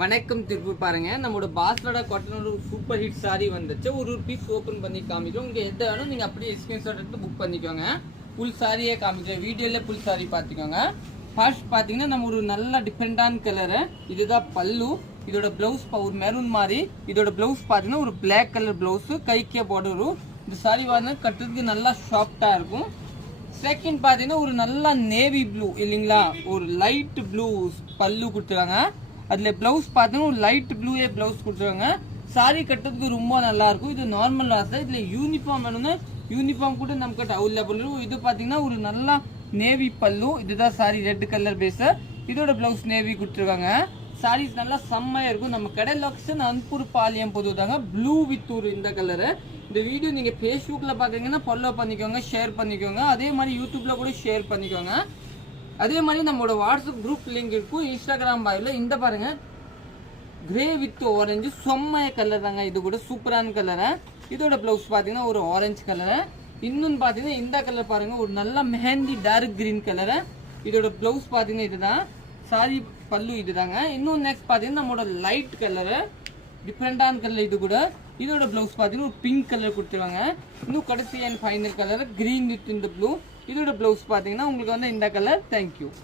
வணக்கம் திருப்பூர் பாருங்க நம்மளோட பாஸ்லோட காட்டன் ஒரு சூப்பர் ஹிட் சாரி வந்துச்சு ஒரு பீஸ் ஓபன் பண்ணி காமிக்கிறோம் உங்களுக்கு எது வேணும் நீங்க அப்படியே ஸ்கிரீன்ஷாட் எடுத்து புக் பண்ணிக்கோங்க ஃபுல் சாரியே காமிக்கிறேன் வீடியோல ஃபுல் சாரி பாத்துக்கோங்க ஃபர்ஸ்ட் பாத்தீங்கன்னா நம்ம ஒரு நல்ல டிஃபரெண்டான கலர் இதுதான் பல்லு இதோட ப்ளவுஸ் ஒரு மெரூன் மாதிரி இதோட ப்ளவுஸ் பாத்தீங்கன்னா ஒரு பிளாக் கலர் ப்ளவுஸ் கைக்கே பார்டர் இந்த சாரி வந்து கட்டுறதுக்கு நல்லா சாஃப்டா இருக்கும் செகண்ட் பாத்தீங்கன்னா ஒரு நல்ல நேவி ப்ளூ இல்லைங்களா ஒரு லைட் ப்ளூ பல்லு கொடுத்துருக்காங்க அதுல பிளவுஸ் பாத்தீங்கன்னா ஒரு லைட் ப்ளூவே பிளவுஸ் கொடுத்துருக்காங்க சாரி கட்டுறதுக்கு ரொம்ப நல்லா இருக்கும் இது நார்மல் வாஸ் தான் இதுல யூனிஃபார்ம் வேணும்னா யூனிஃபார்ம் கூட நமக்கு அவைலபிள் இருக்கும் இது பாத்தீங்கன்னா ஒரு நல்ல நேவி பல்லு இதுதான் சாரி ரெட் கலர் பேஸ் இதோட பிளவுஸ் நேவி கொடுத்துருக்காங்க சாரீஸ் நல்லா செம்மையா இருக்கும் நம்ம கடை லொகேஷன் அன்பூர் பாளையம் போதுதாங்க ப்ளூ வித் ஒரு இந்த கலரு இந்த வீடியோ நீங்க ஃபேஸ்புக்ல பாக்குறீங்கன்னா ஃபாலோ பண்ணிக்கோங்க ஷேர் பண்ணிக்கோங்க அதே மாதிரி யூடியூப்ல கூட ஷேர் பண்ணிக்கோங்க அதே மாதிரி நம்மளோட வாட்ஸ்அப் குரூப் லிங்க் இருக்கும் இன்ஸ்டாகிராம் பாயில இந்த பாருங்க கிரே வித் ஆரஞ்சு செம்மைய கலர் தாங்க இது கூட சூப்பரான கலர் இதோட பிளவுஸ் பாத்தீங்கன்னா ஒரு ஆரஞ்சு கலர் இன்னொன்னு பாத்தீங்கன்னா இந்த கலர் பாருங்க ஒரு நல்ல மெஹந்தி டார்க் கிரீன் கலர் இதோட பிளவுஸ் பாத்தீங்கன்னா இதுதான் சாரி பல்லு இதுதாங்க இன்னும் நெக்ஸ்ட் பாத்தீங்கன்னா நம்மளோட லைட் கலர் டிஃப்ரெண்டான கலர் இது கூட இதோட பிளவுஸ் பாத்தீங்கன்னா ஒரு பிங்க் கலர் கொடுத்துருவாங்க இன்னும் கடைசி and final colour green with இந்த ப்ளூ இதோட பிளவுஸ் பாத்தீங்கன்னா உங்களுக்கு வந்து இந்த கலர் தேங்க்யூ